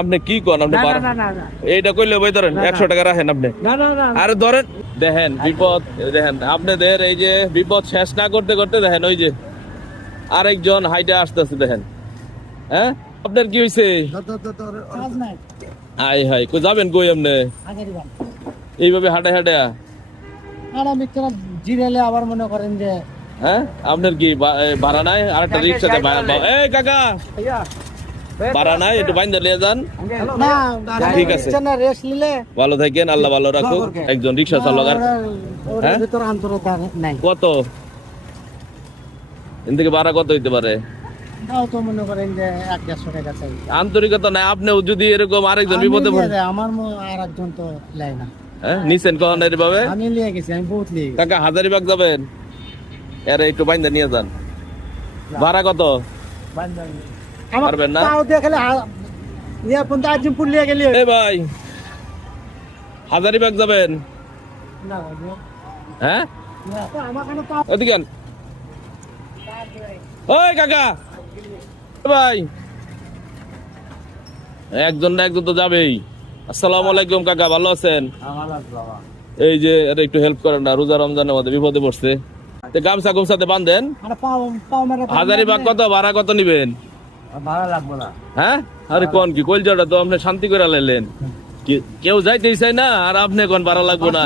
আপনি কি কোন আপনি এইটা কইলে বই ধরেন 100 টাকা রাখেন আপনি আরে ধরেন দেখেন বিপদ দেখেন আপনাদের এই যে বিপদ শেষ না করতে করতে দেখেন ওই যে আরেকজন হাইটে আসতেছে দেখেন। হ্যাঁ আপনার কি হয়েছে? আই হাই কই যাবেন কই আপনি এইভাবে হাঁটে হাঁটে? জিরালে আবার মনে করেন যে হ্যাঁ আপনার কি ভাড়া নাই? আর একটা রিক্সাতে এই কাকা ভাড়া নাই, একটু বাইন্দা নিয়ে যান। ঠিক আছে ভালো থাকেন, আল্লাহ ভালো রাখুক। একজন রিক্সা চালক আর কত এন থেকে ভাড়া কত হইতে পারে? আন্তরিকতা নাই। আপনিও যদি এরকম আরেকজন বিপদে আমার আরেকজন তো লাই না। নিছেন কখন ভাবে? আমি লিয়ে গেছি, আমি বহুত লিয়ে গেছি। কাকা হাজারিবাগ যাবেন, এর একটু বাইন্দা নিয়ে যান। ভাড়া কত পারবেন না? দেখলে আজিমপুর লিয়ে গেলি। এ ভাই হাজারিবাগ যাবেন? হ্যাঁ ওদিকে ওই কাকা ভাই একজন না একজন তো যাবেই। আসসালামু আলাইকুম কাকা, ভালো আছেন? এই যে এটা একটু হেল্প করেন না, রোজা রমজানের মধ্যে বিপদে পড়ছে। গামছা গুমছাতে বাঁধেন। হাজারিবাগ কত ভাড়া কত নিবেন? ভাড়া লাগবে না। হ্যাঁ আরে কোন কি কইলজাটা তো আপনি শান্তি করে লাইলেন, কেউ যাইতেই চাই না আর আপনি কোন ভাড়া লাগবে না?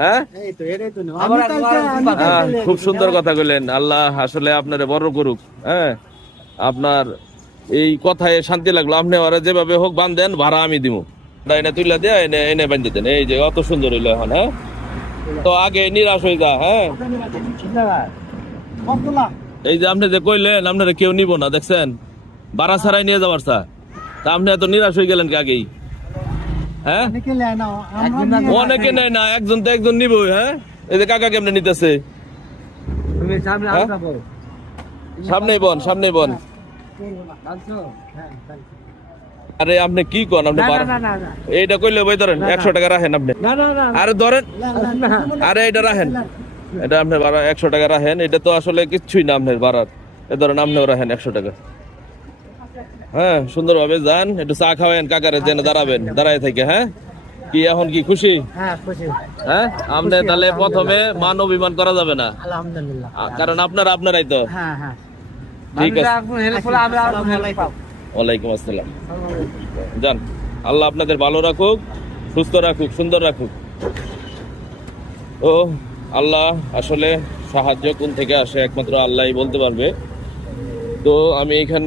হ্যাঁ খুব সুন্দর কথা কইলেন। আল্লাহ আসলে আপনারে বড় করুক। হ্যাঁ আপনার এই কথায় শান্তি লাগলো। আপনি ওরা যেভাবে হোক বান্ধেন, ভাড়া আমি দিব। এনে তুইলা দিয়ে এনে এনে বান্ধে দেন। এই যে অত সুন্দর হইলো এখন। হ্যাঁ তো আগে নিরাশ হয়ে যা। হ্যাঁ এই যে আপনি যে কইলেন আপনারা কেউ নিব না, দেখছেন ভাড়া ছাড়াই নিয়ে যাবার চা, তা আপনি এত নিরাশ হয়ে গেলেন আগে? হ্যাঁ অনেকে নেয় না, একজন তো একজন নিব। হ্যাঁ এই যে কাকা কেমনে নিতেছে, সামনেই বন সামনেই বন। আরে আপনি কি কোন আপনি এইটা কইলে বই ধরেন 100 টাকা রাখেন আপনি। আরে ধরেন আরে এটা রাখেন, এটা আপনি ভাড়া 100 টাকা রাখেন। এটা তো আসলে কিচ্ছুই না আপনার ভাড়ার। এ ধরেন আপনিও রাখেন 100 টাকা। হ্যাঁ সুন্দরভাবে যান, একটু চা খাওয়ান কাকারে, যেন দাঁড়াবেন দাঁড়ায় থেকে। হ্যাঁ কি এখন কি খুশি? হ্যাঁ আপনি তাহলে প্রথমে মান অভিমান করা যাবে না, কারণ আপনারাই তো। ঠিক আছে ওয়ালাইকুম আসসালাম। যান, আল্লাহ আপনাদের ভালো রাখুক, সুস্থ রাখুক, সুন্দর রাখুক। ও আল্লাহ আসলে সাহায্য কোন থেকে আসে একমাত্র আল্লাহই বলতে পারবে। তো আমি এখানে